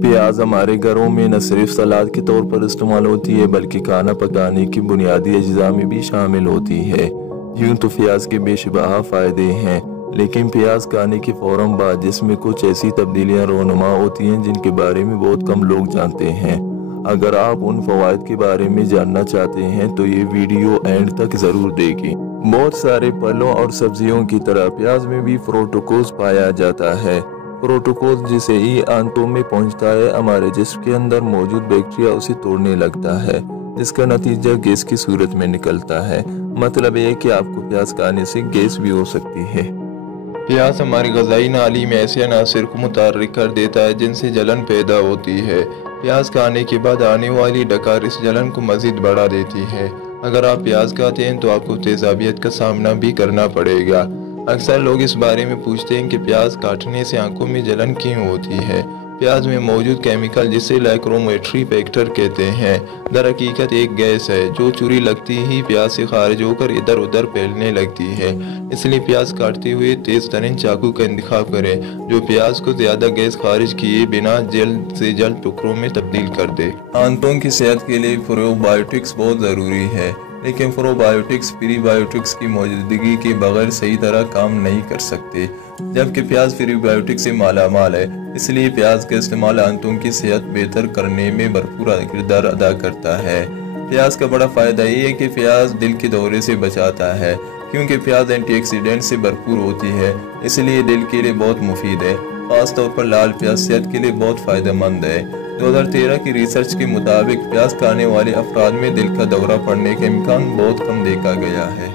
प्याज हमारे घरों में न सिर्फ सलाद के तौर पर इस्तेमाल होती है बल्कि खाना पकाने की बुनियादी अज्जा में भी शामिल होती है। यूं तो प्याज के बेशुमार फ़ायदे हैं, लेकिन प्याज खाने के फ़ौरन बाद जिसमें कुछ ऐसी तब्दीलियां रोनुमा होती हैं जिनके बारे में बहुत कम लोग जानते हैं। अगर आप उन फ़वाइद के बारे में जानना चाहते हैं तो ये वीडियो एंड तक ज़रूर देखें। बहुत सारे फलों और सब्जियों की तरह प्याज में भी फ्रुक्टोज पाया जाता है। फ्रुक्टोज जिसे ही आंतों में पहुंचता है, हमारे जिस्म के अंदर मौजूद बैक्टीरिया उसे तोड़ने लगता है, जिसका नतीजा गैस की सूरत में निकलता है। मतलब ये है कि आपको प्याज खाने से गैस भी हो सकती है। प्याज हमारी ग़ज़ाई नाली में ऐसे अनासर को मुतहर्रिक कर देता है जिनसे जलन पैदा होती है। प्याज खाने के बाद आने वाली डकार इस जलन को मज़ीद बढ़ा देती है। अगर आप प्याज खाते हैं तो आपको तेज़ाबियत का सामना भी करना पड़ेगा। अक्सर लोग इस बारे में पूछते हैं कि प्याज काटने से आंखों में जलन क्यों होती है। प्याज में मौजूद केमिकल जिसे लाइकोमोट्री फैक्टर कहते हैं, दरहकीकत एक गैस है जो चुरी लगती ही प्याज से खारिज होकर इधर उधर फैलने लगती है। इसलिए प्याज काटते हुए तेज तरीन चाकू का इंतखाब करें जो प्याज को ज़्यादा गैस खारिज किए बिना जल्द से जल्द टुकड़ों में तब्दील कर दे। आंतों की सेहत के लिए प्रोबायोटिक्स बहुत ज़रूरी है, लेकिन प्रोबायोटिक्स प्रीबायोटिक्स की मौजूदगी के बगैर सही तरह काम नहीं कर सकते, जबकि प्याज प्रीबायोटिक्स से मालामाल है। इसलिए प्याज का इस्तेमाल आंतों की सेहत बेहतर करने में भरपूर किरदार अदा करता है। प्याज का बड़ा फ़ायदा ये है कि प्याज दिल के दौरे से बचाता है, क्योंकि प्याज एंटीऑक्सीडेंट से भरपूर होती है, इसलिए दिल के लिए बहुत मुफीद है। ख़ास तौर पर लाल प्याज सेहत के लिए बहुत फ़ायदेमंद है। 2013 की रिसर्च के मुताबिक प्याज खाने वाले अफराद में दिल का दौरा पड़ने का इम्कान बहुत कम देखा गया है।